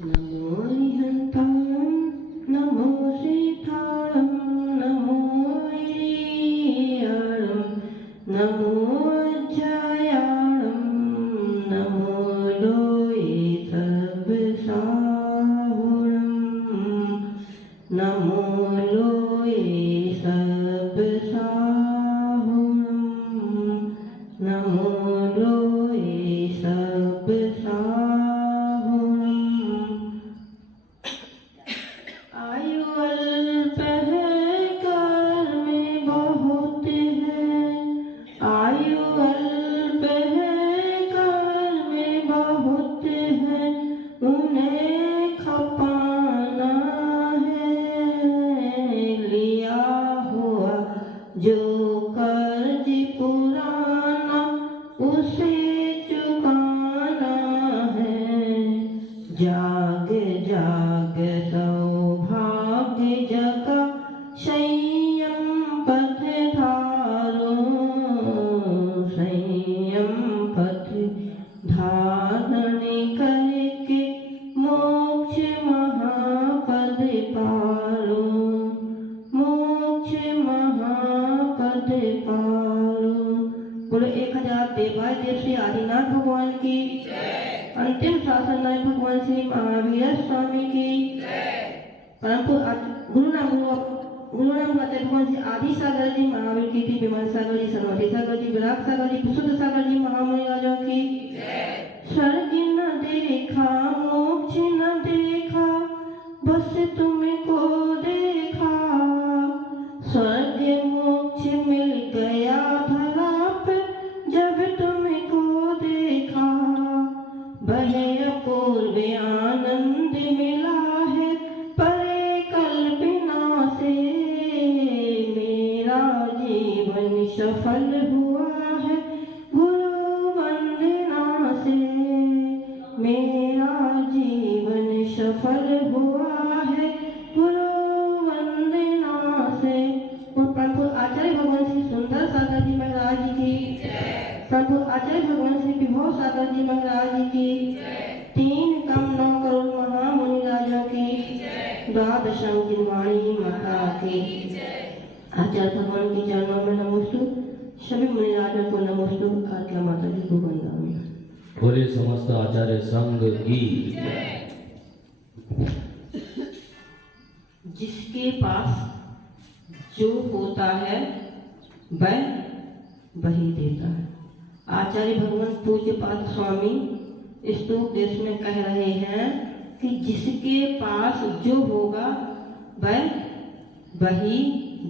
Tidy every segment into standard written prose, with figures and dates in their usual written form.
नमो रिहन्तां नमो श्रीथाळं नमो ईयाळं नमो जयाळं नमो लोये सबसाहुळं नमो लोये सबसाहुळं नमो लोये सबसाहुळं आयु अल्प है काल में बहुत है आयु अल्प है काल में बहुत है उन्हें खपाना है लिया हुआ जो कर्ज पुराना उसे चुकाना है जाग जाग सौभाग्य जगा संयम पथ धारो संयम पथ धारण करके मोक्ष महापद पालो मोक्ष महापद पालो। बोलो 1000 देवाय देव श्री आदिनाथ भगवान की अंतिम शासन नायक भगवान श्री महावीर स्वामी की परम गुरु नाम भगवान जी आदि सागर जी महावीर की थी विमल सागर जी सरस्वती सागर जी विराट सागर जी विशुद्ध सागर जी महामुनि राजाओं की स्वर्ग न देखा मोक्ष न देखा बस तुमको देखा स्वर्ग मोक्ष मिल गया धरा पे जब तुमको देखा बहे अपूर्व आनंद मिला है परे कल्पना से मेरा जीवन सफल हुआ है गुरु वंदना से मेरा जीवन सफल हुआ है गुरु वंदना से। प्रभु आचार्य भगवान श्री सुंदर सागर जी महाराज जी की प्रभु आचार्य भगवान श्री विभव सागर जी महाराज जी की 3 कम 9 करोड़ महामुनि राजा की द्वादशम जिनवाणी माता की आचार्य भगवान के चरणों में नमोस्तु सभी मुनि राजा को नमोस्तु आज्ञा माता जी को वंदना। बोले समस्त आचार्य संघ की। जिसके पास जो होता है वह वही देता है। आचार्य भगवान पूज्य पाद स्वामी इस उपदेश में कह रहे हैं कि जिसके पास जो होगा वह वही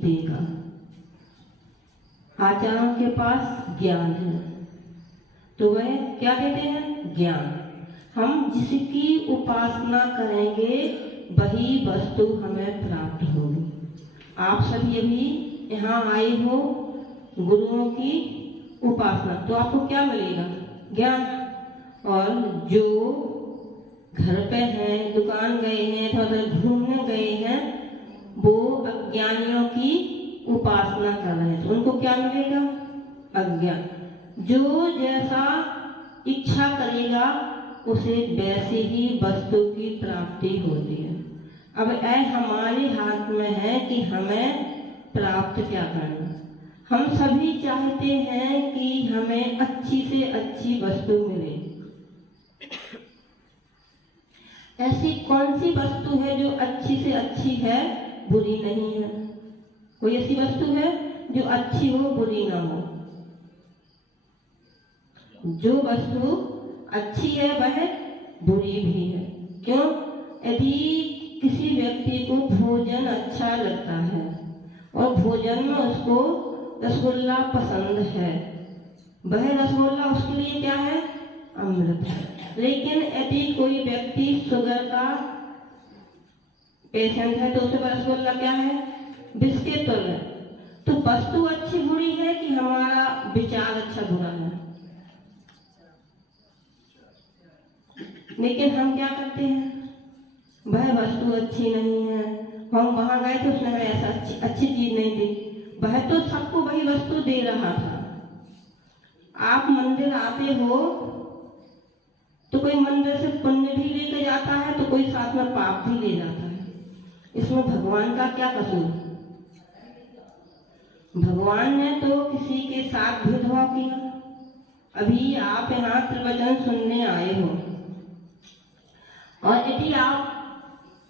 देगा। आचार्यों के पास ज्ञान है तो वह क्या देते हैं? ज्ञान। हम जिसकी उपासना करेंगे वही वस्तु हमें प्राप्त होगी। आप सभी अभी यहाँ आए हो गुरुओं की उपासना तो आपको क्या मिलेगा? ज्ञान। और जो घर पे हैं दुकान गए हैं थोड़ा घूमने गए हैं वो अज्ञानियों की उपासना कर रहे हैं तो उनको क्या मिलेगा? अज्ञान। जो जैसा इच्छा करेगा उसे वैसे ही वस्तु की प्राप्ति होती है। अब हमारे हाथ में है कि हमें प्राप्त क्या करना। हम सभी चाहते हैं कि हमें अच्छी से अच्छी वस्तु मिले। ऐसी कौन सी वस्तु है जो अच्छी से अच्छी है बुरी नहीं है? कोई ऐसी वस्तु है जो अच्छी हो बुरी ना हो? जो वस्तु अच्छी है वह बुरी भी है। क्यों? यदि किसी व्यक्ति को भोजन अच्छा लगता है और भोजन में उसको रसगुल्ला पसंद है वह रसगुल्ला उसके लिए क्या है? अमृत है। लेकिन यदि कोई व्यक्ति शुगर का पेशेंट है तो उसे रसगुल्ला क्या है? बिस्किट तो है। तो वस्तु अच्छी बुरी है कि हमारा विचार अच्छा बुरा है? लेकिन हम क्या करते हैं? वह वस्तु अच्छी नहीं है, हम वहां गए तो उसने हमें ऐसा अच्छी चीज नहीं दी, वह तो सबको वही वस्तु दे रहा था। आप मंदिर आते हो तो कोई मंदिर से पुण्य भी लेकर जाता है तो कोई साथ में पाप भी ले जाता है। इसमें भगवान का क्या कसूर? भगवान ने तो किसी के साथ भेदभाव किया। अभी आप यहाँ प्रवचन सुनने आए हो और यदि आप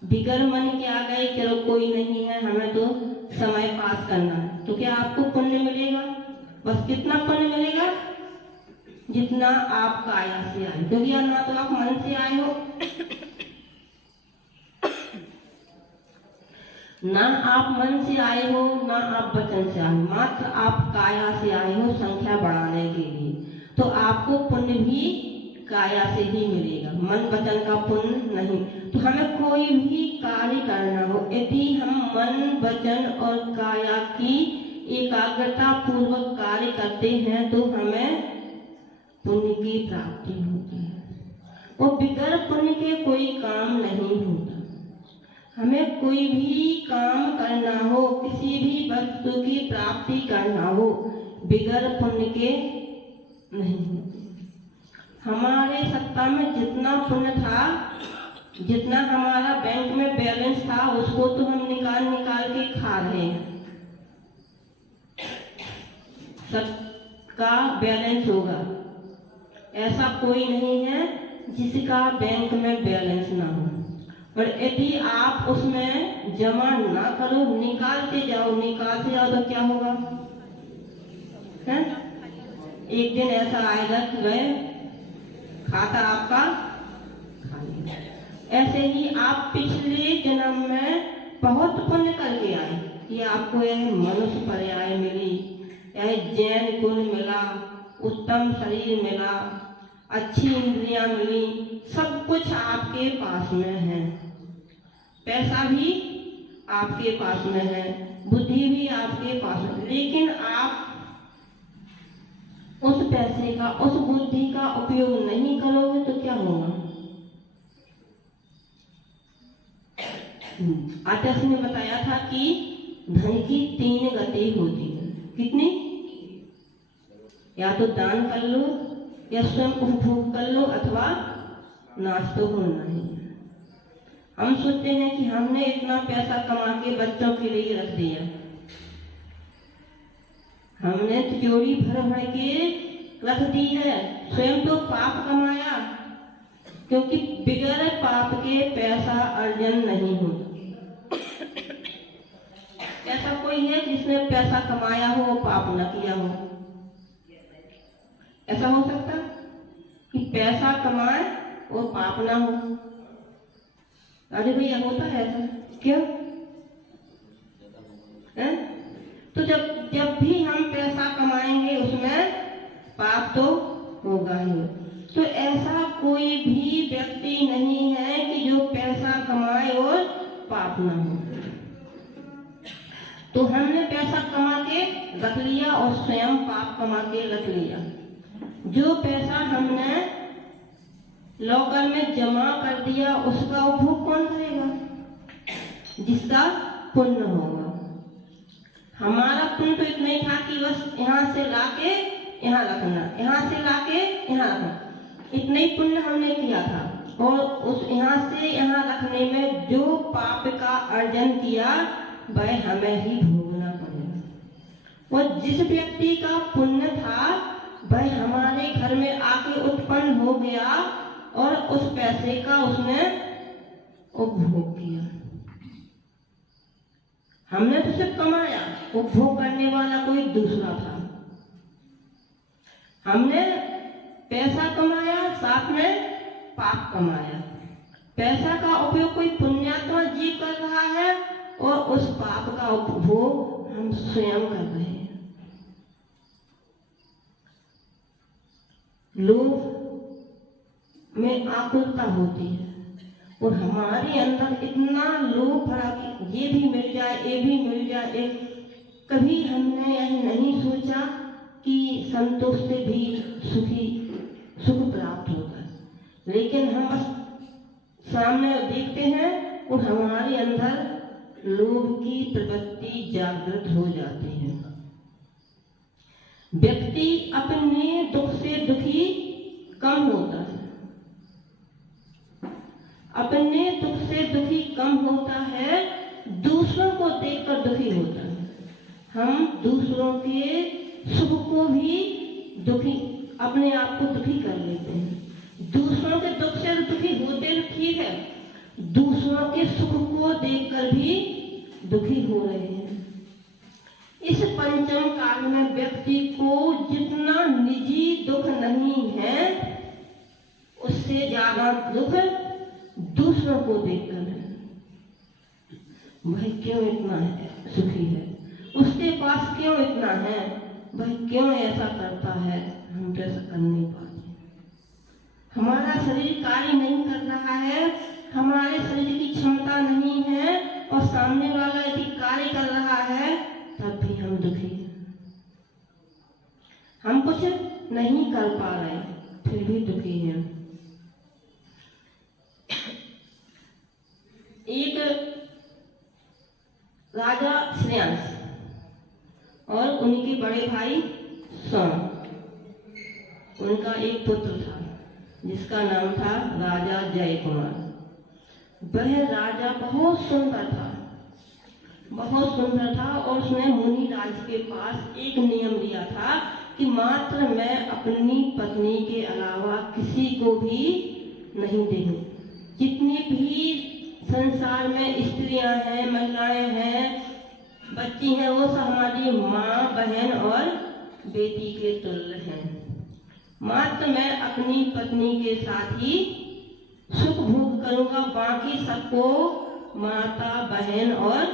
बिगर मन के आ गए, चलो कोई नहीं है, हमें तो समय पास करना है, तो क्या आपको पुण्य मिलेगा? बस कितना पुण्य मिलेगा? जितना आप काया से आए, क्योंकि ना तो आप मन से आए हो, ना आप मन से आए हो, ना आप वचन से आए हो, मात्र आप काया से आए हो संख्या बढ़ाने के लिए। तो आपको पुण्य भी काया से ही मिलेगा, मन वचन का पुण्य नहीं। तो हमें कोई भी कार्य करना हो, यदि हम मन वचन और काया की एकाग्रता पूर्वक कार्य करते हैं तो हमें पुण्य की प्राप्ति होती है। और बिगर पुण्य के कोई काम नहीं होता। हमें कोई भी काम करना हो, किसी भी वस्तु की प्राप्ति करना हो, बिगर पुण्य के नहीं होती। हमारे सत्ता में जितना पुण्य था, जितना हमारा बैंक में बैलेंस था, उसको तो हम निकाल निकाल के खा रहे हैं। सबका बैलेंस होगा, ऐसा कोई नहीं है जिसका बैंक में बैलेंस ना हो। और यदि आप उसमें जमा ना करो, निकालते जाओ तो क्या होगा? है? एक दिन ऐसा आएगा कि वह खाता आपका खाली। ऐसे ही आप पिछले जन्म में बहुत पुण्य करके आए कि आपको यह मनुष्य पर्याय मिली, यह जैन कुल मिला, उत्तम शरीर मिला, अच्छी इंद्रियां मिली, सब कुछ आपके पास में है, पैसा भी आपके पास में है, बुद्धि भी आपके पास में। लेकिन आप उस पैसे का, उस बुद्धि का उपयोग नहीं करोगे तो क्या होगा? आचार्य ने बताया था कि धन की 3 गति होती है। कितनी? या तो दान कर लो, या स्वयं उपभोग कर लो, अथवा नाश तो होना ही है। हम सोचते हैं कि हमने इतना पैसा कमा के बच्चों के लिए रख दिया, हमने तिजोरी भर भर के रख दी है, स्वयं तो पाप कमाया, क्योंकि बिगर पाप के पैसा अर्जन नहीं होता। ऐसा कोई है जिसने पैसा कमाया हो पाप न किया हो? ऐसा हो सकता कि पैसा कमाए और पाप ना हो? अरे भैया, होता है ऐसा? क्यों है? तो जब भी हम पैसा कमाएंगे उसमें पाप तो होगा ही। तो ऐसा कोई भी व्यक्ति नहीं है कि जो पैसा कमाए और पाप ना हो। तो हमने पैसा कमा के रख लिया और स्वयं पाप कमा के रख लिया। जो पैसा हमने लॉकर में जमा कर दिया उसका उपभोग कौन करेगा? जिसका पुण्य होगा। हमारा पुण्य तो इतना ही था कि बस यहाँ से लाके यहाँ रखना, यहाँ से लाके यहाँ रखना, इतना ही पुण्य हमने किया था। और उस यहाँ से यहाँ रखने में जो पाप का अर्जन किया वह हमें ही भोगना पड़ेगा। और जिस व्यक्ति का पुण्य था वह हमारे घर में आके उत्पन्न हो गया और उस पैसे का उसने उपभोग किया। हमने तो सिर्फ कमाया, उपभोग करने वाला कोई दूसरा था। हमने पैसा कमाया, साथ में पाप कमाया। पैसा का उपयोग कोई पुण्यात्मा जीव कर रहा है और उस पाप का उपभोग हम स्वयं कर रहे हैं। लोभ में आकुलता होती है और हमारे अंदर इतना लोभ भरा कि ये भी मिल जाए, ये भी मिल जाए। कभी हमने यह नहीं सोचा कि संतोष से भी सुख प्राप्त होता है, लेकिन हम बस सामने देखते हैं और हमारे अंदर लोभ की प्रवृत्ति जागृत हो जाती है। व्यक्ति अपने दुख से दुखी कम होता है। अपने दुख से दुखी कम होता है, दूसरों को देखकर दुखी होता है। हम दूसरों के सुख को भी दुखी, अपने आप को दुखी कर लेते हैं। दूसरों के दुख से दुखी होते तो ठीक है, दूसरों के सुख को देखकर भी दुखी हो रहे हैं। इस पंचम काल में व्यक्ति को जितना निजी दुख नहीं है, उससे ज्यादा दुख दूसरों को देखकर है। वह क्यों इतना सुखी है, उसके पास क्यों इतना है, वह क्यों ऐसा करता है, हम तो ऐसा कर नहीं पाते। हमारा शरीर कार्य नहीं कर रहा है, हमारे शरीर की क्षमता नहीं है, और सामने वाला यदि कार्य कर रहा है तब भी हम दुखी हैं। हम कुछ नहीं कर पा रहे फिर भी दुखी हैं। एक राजा श्रेयांश और उनके बड़े भाई सोम, उनका एक पुत्र था जिसका नाम था राजा जय कुमार। वह राजा बहुत सुंदर था, बहुत सुंदर था, और उसने मुनि राज के पास एक नियम लिया था कि मात्र मैं अपनी पत्नी के अलावा किसी को भी नहीं देखूं। जितनी भी संसार में स्त्रियां हैं, महिलाएं हैं, बच्ची हैं, वो सब हमारी माँ, बहन और बेटी के तुल्य हैं। मात्र मैं अपनी पत्नी के साथ ही सुख भोग करूंगा, बाकी सबको माता, बहन और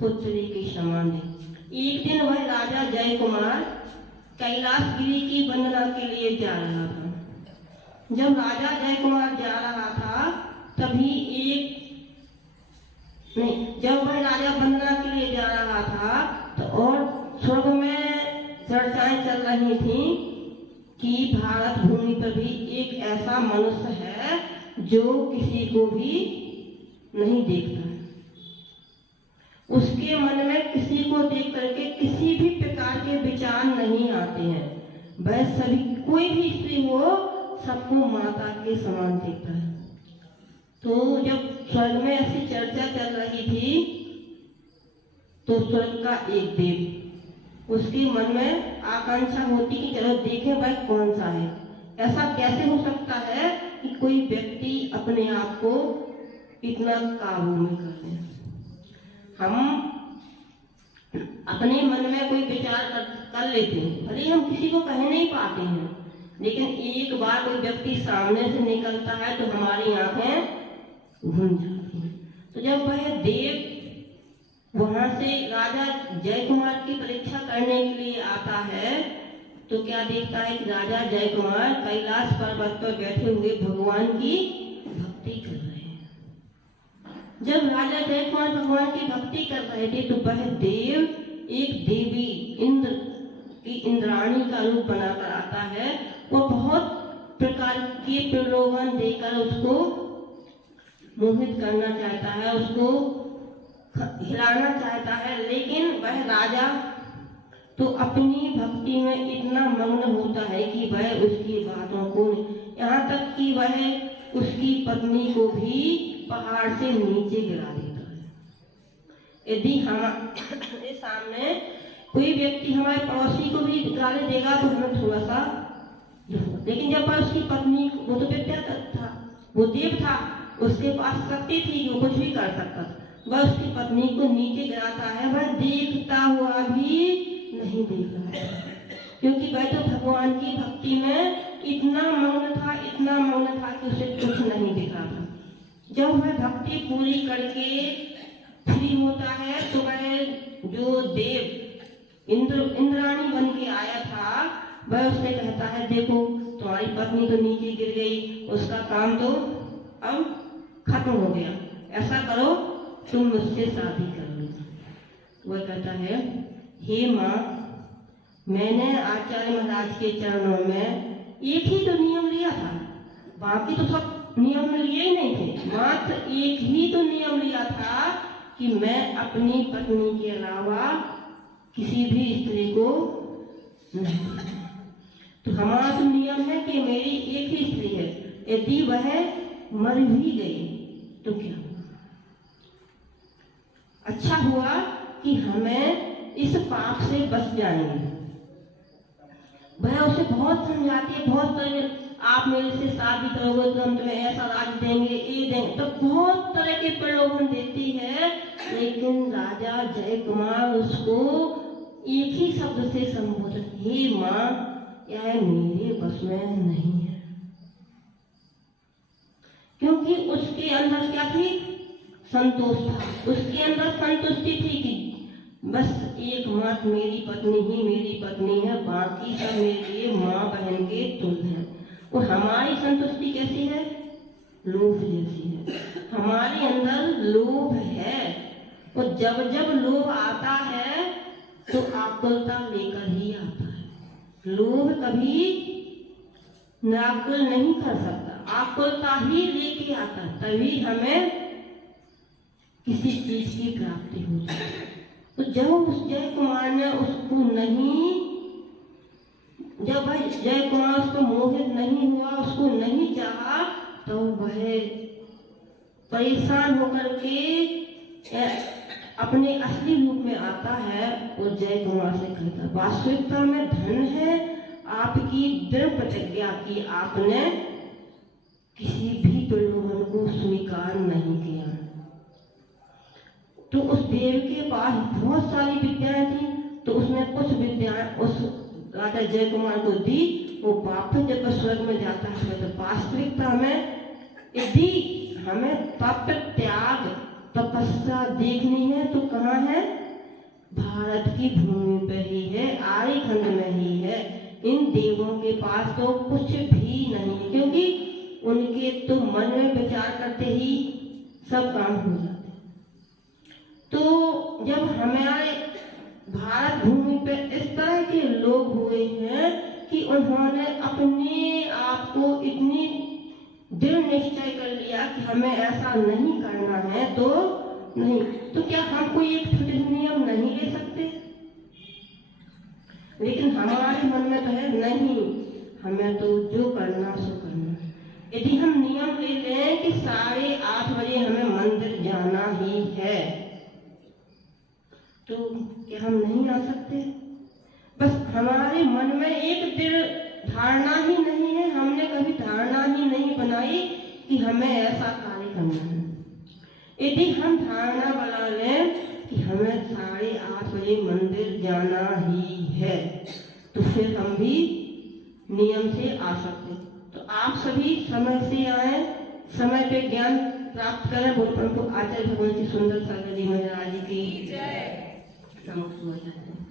पुत्री के समान है। एक दिन वह राजा जय कुमार कैलाशगिरी की वंदना के लिए जा रहा था। जब राजा जय कुमार जा रहा था तभी जब वह राजा वंदना के लिए जा रहा था तो और स्वर्ग में चर्चाएं चल रही थी कि भारत भूमि पर भी एक ऐसा मनुष्य है जो किसी को भी नहीं देखता है। उसके मन में किसी को देख करके किसी भी प्रकार के विचार नहीं आते हैं। वह सभी, कोई भी स्त्री हो, सबको माता के समान देखता है। तो जब स्वर्ग में ऐसी चर्चा चल रही थी तो स्वर्ग का एक देव, उसके मन में आकांक्षा होती कि चलो देखें वह कौन सा है। ऐसा कैसे हो सकता है कि कोई व्यक्ति अपने आप को इतना काबू में कर ले। हम अपने मन में कोई विचार कर लेते हैं, भले हम किसी को कह नहीं पाते हैं, लेकिन एक बार कोई व्यक्ति सामने से निकलता है तो हमारी आंखें घूम जाती हैं। तो जब वह देव वहां से राजा जय कुमार की परीक्षा करने के लिए आता है तो क्या देखता है कि राजा जय कुमार कैलाश पर्वत पर बैठे हुए भगवान की भक्ति कर रहे हैं। जब राजा जय कुमार भगवान की भक्ति कर रहे थे तो वह देव एक देवी इंद्र की इंद्राणी का रूप बनाकर आता है। वो बहुत प्रकार के प्रलोभन देकर उसको मोहित करना चाहता है, उसको हिलाना चाहता है, लेकिन वह राजा तो अपनी भक्ति में इतना मग्न होता है कि वह उसकी बातों को, यहाँ तक कि वह उसकी पत्नी को भी पहाड़ से नीचे गिरा देता है। यदि हमारे सामने कोई व्यक्ति हमारे पड़ोसी को भी गाली देगा तो हमें थोड़ा सा, लेकिन जब वह उसकी पत्नी, वो तो विद्या था, वो देव था, उसके पास शक्ति थी, वो कुछ भी कर सकता था, वह उसकी पत्नी को नीचे गिराता है। वह देखता हुआ भी नहीं देख रहा है, क्योंकि वह तो भगवान की भक्ति में इतना मग्न था, इतना मग्न था कि उसे कुछ नहीं दिख रहा था। जब वह भक्ति पूरी करके फ्री होता है तो वह जो देव इंद्राणी बन के आया था वह उससे कहता है, देखो तुम्हारी पत्नी तो नीचे गिर गई, उसका काम तो अब खत्म हो गया, ऐसा करो तुम मुझसे शादी कर लो। वह कहता है, हे माँ, मैंने आचार्य महाराज के चरणों में एक ही तो नियम लिया था, बाकी तो सब नियम लिए ही नहीं थे, मात्र एक ही तो नियम लिया था कि मैं अपनी पत्नी के अलावा किसी भी स्त्री को नहीं। तो हमारा तो नियम है कि मेरी एक ही स्त्री है, यदि वह मर भी गई अच्छा हुआ कि हमें इस पाप से बच जाएंगे। वह उसे बहुत समझाती है, बहुत तरह, आप मेरे से शादी करोगे तो हम तुम्हें ऐसा राज्य देंगे, ये देंगे, तो बहुत तरह के प्रलोभन देती है। लेकिन राजा जय कुमार उसको एक ही शब्द से संबोधित, हे माँ, यह मेरे बस में नहीं है। क्योंकि उसके अंदर क्या थी? संतोष था। उसके अंदर संतुष्टि थी कि बस एकमात्र मेरी पत्नी ही मेरी पत्नी है, बाकी सब मेरे लिए माँ बहन के तुल्य हैं। और हमारी संतुष्टि कैसी है? लोभ जैसी है। हमारे अंदर लोभ है, और जब जब लोभ आता है तो आकुलता लेकर ही आता है। लोभ कभी निराकुल नहीं कर सकता, आकुलता ही लेके आता, तभी हमें किसी चीज की प्राप्ति हो जाती। तो जब उस जय कुमार ने उसको नहीं, जब भाई जय कुमार उसको मोहित नहीं हुआ, उसको नहीं चाहा, तो वह परेशान होकर के अपने असली रूप में आता है और जय कुमार से कहता, वास्तविकता में धन है आपकी दृढ़ प्रतिज्ञा की आपने किसी भी प्रलोभन को स्वीकार नहीं किया। तो उस देव के पास बहुत सारी विद्याएं थी, तो उसने कुछ विद्याएं उस राजा जय कुमार को दी। वो वापस जब स्वर्ग में जाता है तो वास्तविकता में यदि हमें तप त्याग तपस्या देखनी है तो कहाँ है? भारत की भूमि पर ही है, आर्यखंड में ही है। इन देवों के पास तो कुछ भी नहीं है, क्योंकि उनके तो मन में विचार करते ही सब काम हो जाते। तो जब हमारे भारत भूमि पे इस तरह के लोग हुए हैं कि उन्होंने अपने आप को इतनी दृढ़ निश्चय कर लिया कि हमें ऐसा नहीं करना है, तो नहीं, तो क्या हम कोई एक छोटे नियम नहीं ले सकते? लेकिन हमारे मन में तो है नहीं, हमें तो जो करना सो करना। यदि हम नियम ले लें कि 8:30 बजे हमें मंदिर जाना ही है, तो क्या हम नहीं आ सकते? बस हमारे मन में एक दृढ़ धारणा ही नहीं है, हमने कभी धारणा ही नहीं बनाई कि हमें ऐसा कार्य करना है। यदि हम धारणा बना लें कि हमें 8:30 बजे मंदिर जाना ही है, तो फिर हम भी नियम से आ सकते। तो आप सभी समय से आए, समय पे ज्ञान प्राप्त करें। बोल परंतु आचार्य भगवान की सुंदर सागर जी महाराज की जय। नमस्कार।